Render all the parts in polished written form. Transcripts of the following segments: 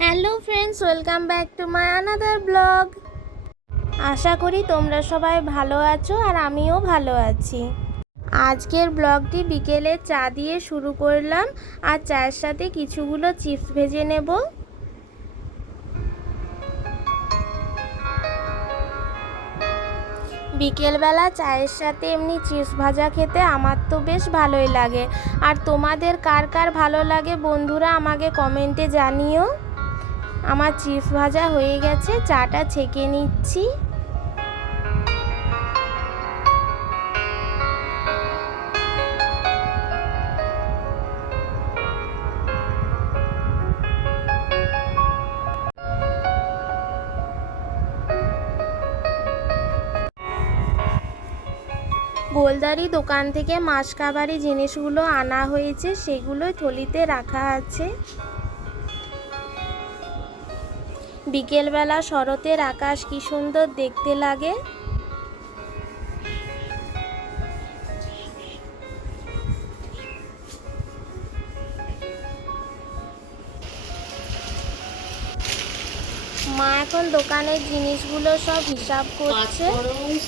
Hello friends, welcome back to my another blog. আশা করি তোমরা সবাই ভালো আছো আর আমিও ভালো আছি। আজকের ব্লগটি বিকেলে চা দিয়ে শুরু করলাম, আর চায়ের সাথে কিছুগুলো চিপস ভেজে নেব। বিকেলবেলা চায়ের সাথে এমনি চিপস ভাজা খেতে আমার তো বেশ ভালোই লাগে। আর তোমাদের কার কার ভালো লাগে বন্ধুরা আমাকে কমেন্টে জানিও। আমার চিপস ভাজা হয়ে গেছে, চাটা ছেঁকে নিচ্ছি। গোলদারি দোকান থেকে মাসকাবারি জিনিসগুলো আনা হয়েছে, সেগুলো থলিতে রাখা আছে। বিকেলবেলা শরতের আকাশ কি সুন্দর দেখতে লাগে। মা এখন দোকানের জিনিসগুলো সব হিসাব করছে।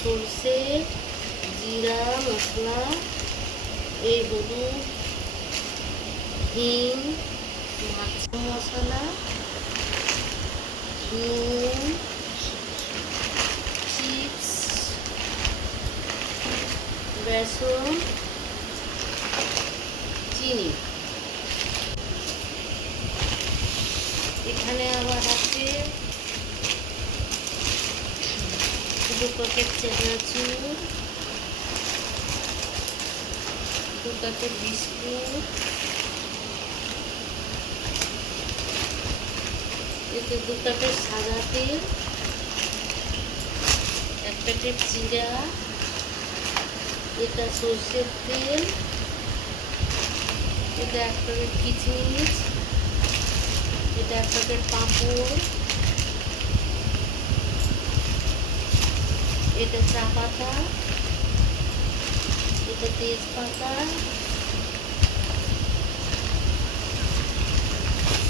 সরষে, জিরা মশলা, এই হলুদ, হিং, মাছ মশলা, নুন, চিপস, বেসন, চিনি। এখানে আবার আছে 2 প্যাকেট চানাচুর, 2 প্যাকেট বিস্কুট, এতে 2 প্যাকেট সাদা তেল, 1 প্যাকেট জিরা, এটা সরষের তেল, এটা 1 প্যাকেট কিচমিচ, এটা 1 প্যাকেট পাঁপড়, এটা চা পাতা, এটা তেজপাতা,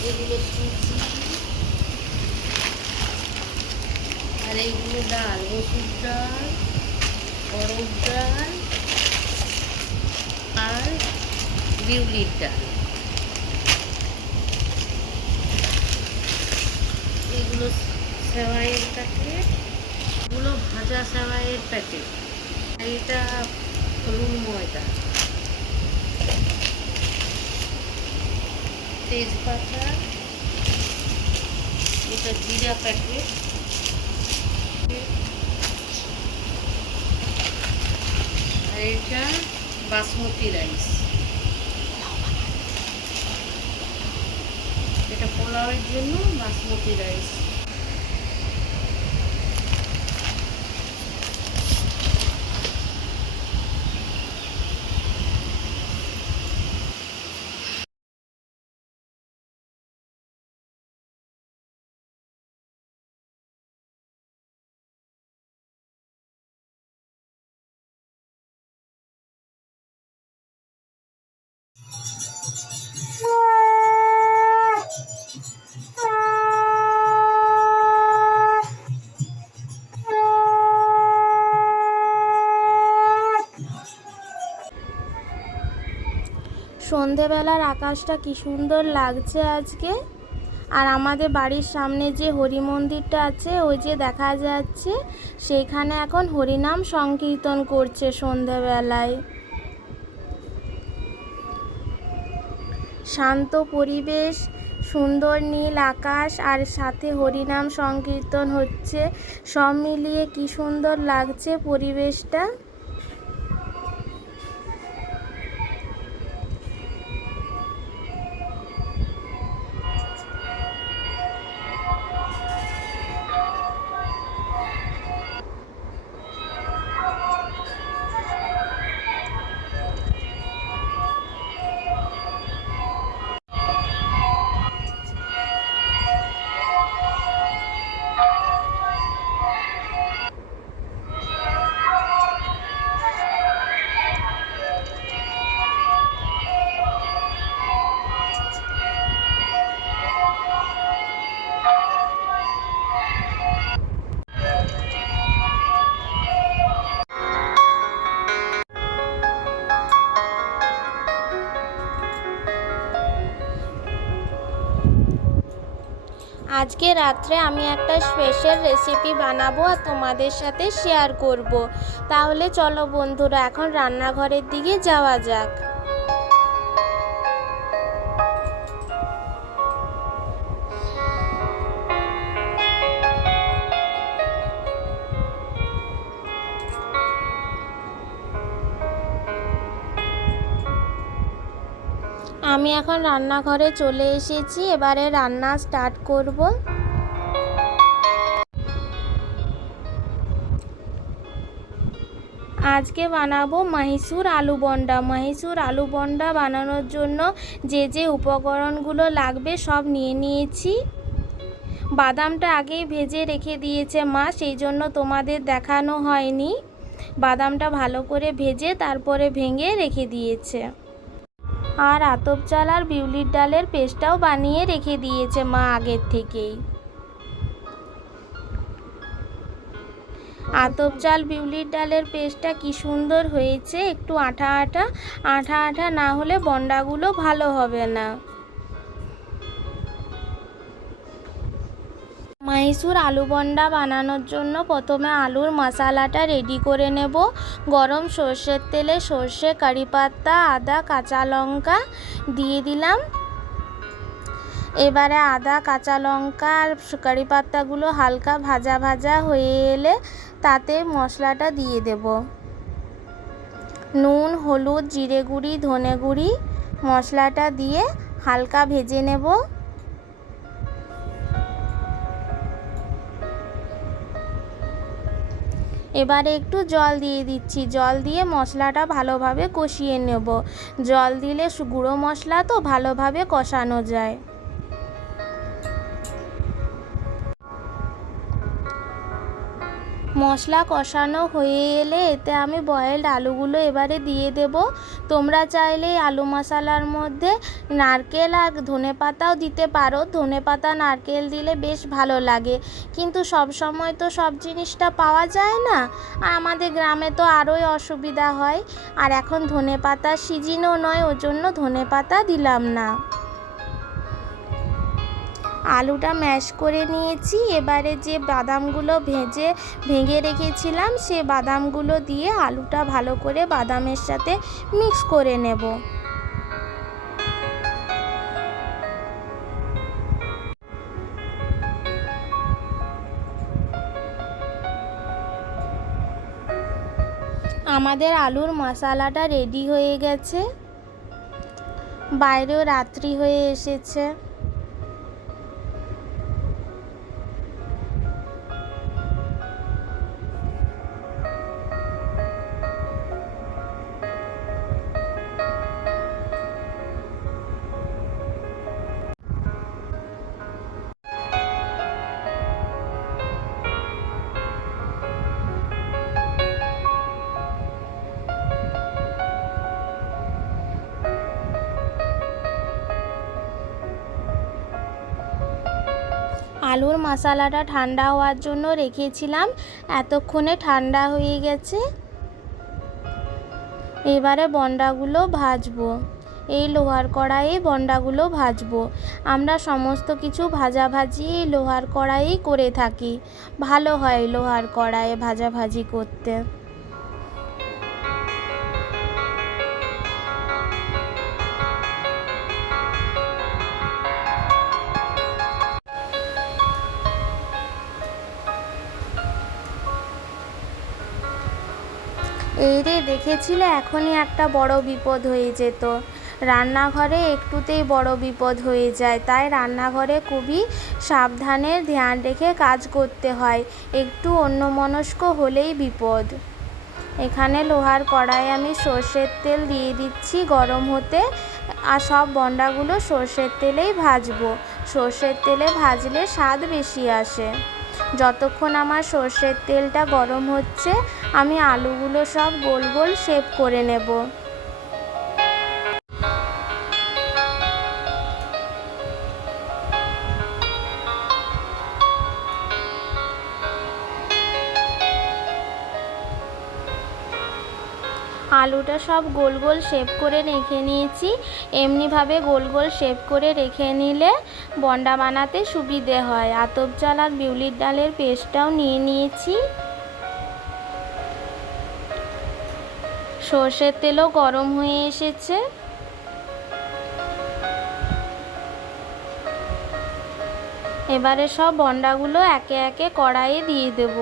এগুলো সুজি, আর এইগুলো ডাল, মসুর ডাল, অরহর ডাল আর বিউলির ডাল। এগুলো সেওয়াইয়ের প্যাকেট, এগুলো ভাজা সেওয়াইয়ের প্যাকেট, এটা হলুদ ময়দা, তেজপাতা, এটা জিরা প্যাকেট, আর এটা বাসমতি রাইস, এটা পোলাওয়ের জন্য বাসমতি রাইস। সন্ধেবেলার আকাশটা কি সুন্দর লাগছে আজকে। আর আমাদের বাড়ির সামনে যে হরি মন্দিরটা আছে, ওই যে দেখা যাচ্ছে, সেইখানে এখন হরিনাম সংকীর্তন করছে সন্ধেবেলায়। শান্ত পরিবেশ, সুন্দর নীল আকাশ, আর সাথে হরিনাম সংকীর্তন হচ্ছে, সব মিলিয়ে কি সুন্দর লাগছে পরিবেশটা। আজকে রাত্রে আমি একটা স্পেশাল রেসিপি বানাবো আর তোমাদের সাথে শেয়ার করব। তাহলে চলো বন্ধুরা, এখন রান্নাঘরের দিকে যাওয়া যাক। আমি এখন রান্নাঘরে চলে এসেছি, এবারে রান্না স্টার্ট করব। আজকে বানাবো মহীশূর আলু বন্ডা। মহীশূর আলু বন্ডা বানানোর জন্য যে যে উপকরণগুলো লাগবে সব নিয়ে নিয়েছি। বাদামটা আগেই ভেজে রেখে দিয়েছে মা, সেই জন্য তোমাদের দেখানো হয়নি। বাদামটা ভালো করে ভেজে তারপরে ভেঙে রেখে দিয়েছে। আর আতপ চাল আর বিউলির ডালের পেস্টটাও বানিয়ে রেখে দিয়েছে মা আগের থেকেই। আতপ চাল বিউলির ডালের পেস্টটা কি সুন্দর হয়েছে, একটু আঠা আঠা। আঠা আঠা না হলে বন্ডাগুলো ভালো হবে না। মহীশূর আলু বন্ডা বানানোর জন্য প্রথমে আলুর মশলাটা রেডি করে নেব। গরম সর্ষের তেলে সর্ষে, কারি পাতা, আদা, কাঁচা লঙ্কা দিয়ে দিলাম। এবারে আদা, কাঁচা লঙ্কা আর কারি পাতাগুলো হালকা ভাজা ভাজা হয়ে এলে তাতে মশলাটা দিয়ে দেব। নুন, হলুদ, জিরে গুঁড়ি, ধনে গুঁড়ি মশলাটা দিয়ে হালকা ভেজে নেব। এবারে একটু জল দিয়ে দিচ্ছি, জল দিয়ে মশলাটা ভালোভাবে কষিয়ে নেব। জল দিলে গুঁড়ো মশলা তো ভালোভাবে কষানো যায়। মশলা কষানো হয়ে এলে এতে আমি বয়েলড আলুগুলো এবারে দিয়ে দেব। তোমরা চাইলে আলু মশলার মধ্যে নারকেল আর ধনেপাতাও দিতে পারো। ধনেপাতা নারকেল দিলে বেশ ভালো লাগে, কিন্তু সব সময় তো সব জিনিসটা পাওয়া যায় না। আর আমাদের গ্রামে তো আরোই অসুবিধা হয়। আর এখন ধনেপাতার সিজনও নয়, ওই জন্য ধনেপাতা দিলাম না। আলুটা ম্যাশ করে নিয়েছি। এবারে যে বাদামগুলো ভেঙে রেখেছিলাম সে বাদামগুলো দিয়ে আলুটা ভালো করে বাদামের সাথে মিক্স করে নেব। আমাদের আলুর মশলাটা রেডি হয়ে গেছে। বাইরেও রাত্রি হয়ে এসেছে। আলুর মশলাটা ঠান্ডা হওয়ার জন্য রেখেছিলাম, এতক্ষণে ঠান্ডা হয়ে গেছে। এবারে বন্ডাগুলো ভাজবো। এই লোহার কড়াইয়ে বন্ডাগুলো ভাজবো। আমরা সমস্ত কিছু ভাজাভাজি এই লোহার কড়াইয়েই করে থাকি। ভালো হয় লোহার কড়াইয়ে ভাজাভাজি করতে। এই রে, দেখেছিলে এখনই একটা বড় বিপদ হয়ে যেত। রান্নাঘরে একটুতেই বড় বিপদ হয়ে যায়, তাই রান্নাঘরে খুবই সাবধানে ধ্যান রেখে কাজ করতে হয়। একটু অন্যমনস্ক হলেই বিপদ। এখানে লোহার কড়াইয়ে আমি সর্ষের তেল দিয়ে দিচ্ছি গরম হতে। আর সব বন্ডাগুলো সর্ষের তেলেই ভাজবো। সর্ষের তেলে ভাজলে স্বাদ বেশি আসে। যতক্ষণ আমার সর্ষের তেলটা গরম হচ্ছে আমি আলুগুলো সব গোল গোল শেপ করে নেব। আলুটা সব গোল গোল শেপ করে রেখে নিয়েছি। এমনিভাবে গোল গোল শেপ করে রেখে নিলে বন্ডা বানাতে সুবিধে হয়। আতপ চাল আর বিউলির ডালের পেস্টটাও নিয়ে নিয়েছি। সর্ষের তেলও গরম হয়ে এসেছে। এবারে সব বন্ডাগুলো একে একে কড়াইয়ে দিয়ে দেব।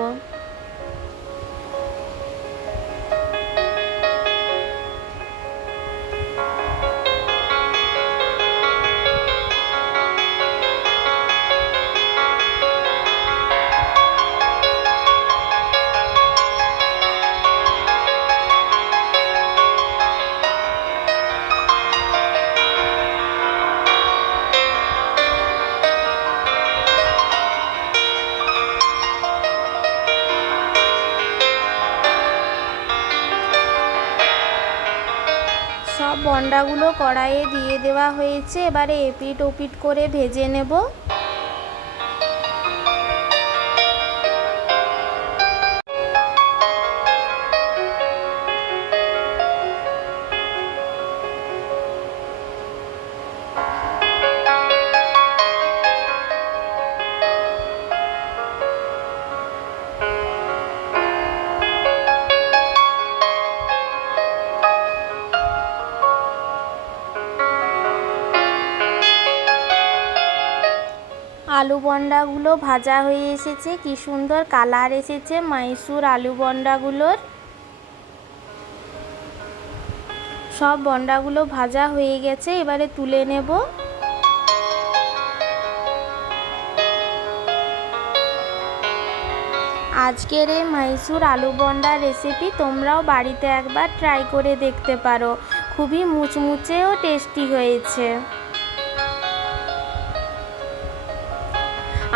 সব বন্ডাগুলো কড়াইয়ে দিয়ে দেওয়া হয়েছে। এবারে এপিট ওপিট করে ভেজে নেব। আলু বন্ডাগুলো ভাজা হয়ে এসেছে। কি সুন্দর কালার এসেছে মাইসুর আলু বন্ডাগুলোর। সব বন্ডাগুলো ভাজা হয়ে গেছে, এবারে তুলে নেব। আজকের এই মাইসুর আলু বন্ডার রেসিপি তোমরাও বাড়িতে একবার ট্রাই করে দেখতে পারো। খুবই মুচমুচে ও টেস্টি হয়েছে।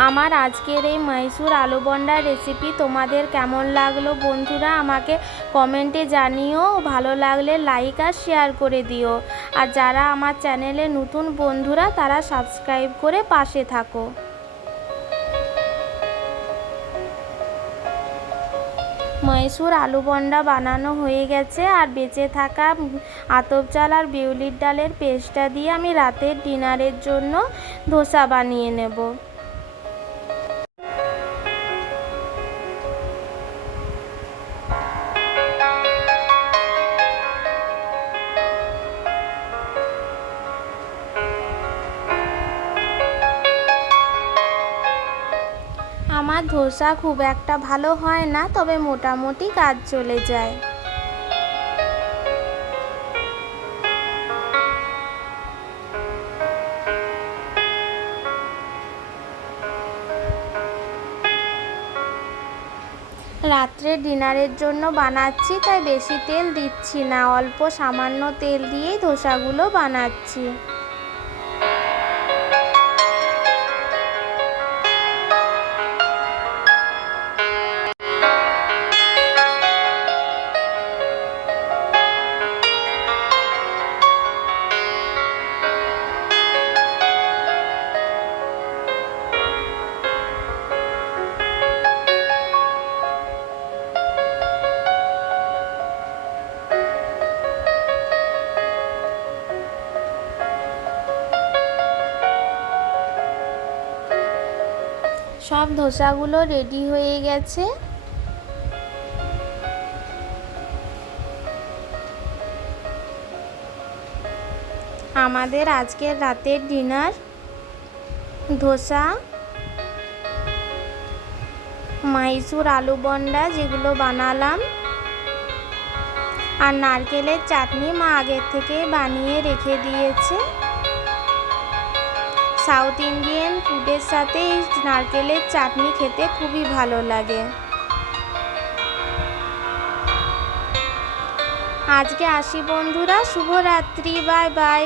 আমার আজকের এই মাইসুর আলু বন্ডার রেসিপি তোমাদের কেমন লাগলো বন্ধুরা আমাকে কমেন্টে জানিও। ভালো লাগলে লাইক আর শেয়ার করে দিও। আর যারা আমার চ্যানেলে নতুন বন্ধুরা তারা সাবস্ক্রাইব করে পাশে থাকো। মাইসুর আলু বন্ডা বানানো হয়ে গেছে। আর বেঁচে থাকা আতপ চাল আর বিউলির ডালের পেস্টটা দিয়ে আমি রাতের ডিনারের জন্য ধোসা বানিয়ে নেব। আমার ধোসা খুব একটা ভালো হয় না, তবে মোটামুটি কাজ চলে যায়। রাত্রে ডিনারের জন্য বানাচ্ছি, তাই বেশি তেল দিচ্ছি না, অল্প সামান্য তেল দিয়েই ধোসাগুলো বানাচ্ছি। সব ধোসাগুলো রেডি হয়ে গেছে। আমাদের আজকের রাতের ডিনার ধোসা, মাইসুর আলু বন্ডা যেগুলো বানালাম, আর নারকেলের চাটনি মা আগের থেকে বানিয়ে রেখে দিয়েছে। সাউথ ইন্ডিয়ান ফুডের সাথে এই নারকেলের চাটনি খেতে খুবই ভালো লাগে। আজকে আসি বন্ধুরা, শুভরাত্রি, বাই বাই।